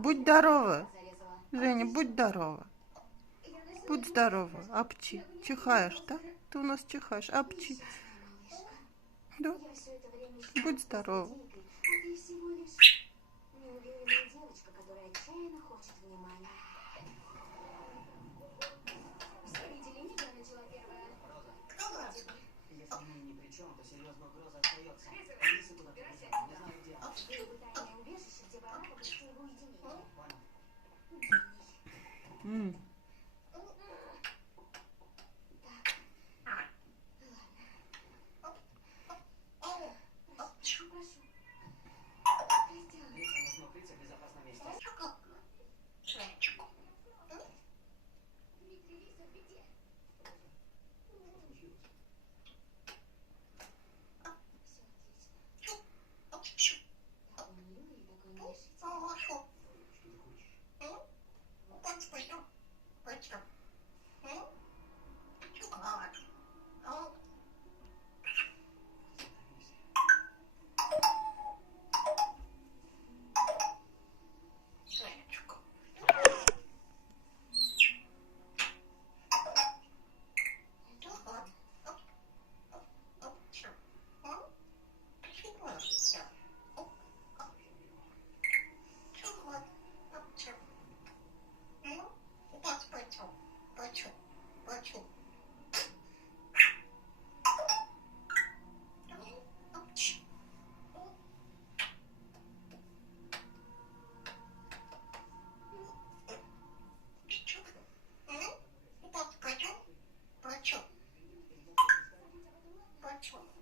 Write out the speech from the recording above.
Будь здорова. Женя, будь здорова. Будь здорова. Апчи. Чихаешь, да? Ты у нас чихаешь. Апчи. Да? Будь здорова. Если мы ни при чем, то серьезная угроза остается. Алиса куда-то бежала, не знаю где. Тайное убежище, где врага попросил его уединения. Понял. Прошу. Алиса, нужно укрыться в безопасном месте. Почему?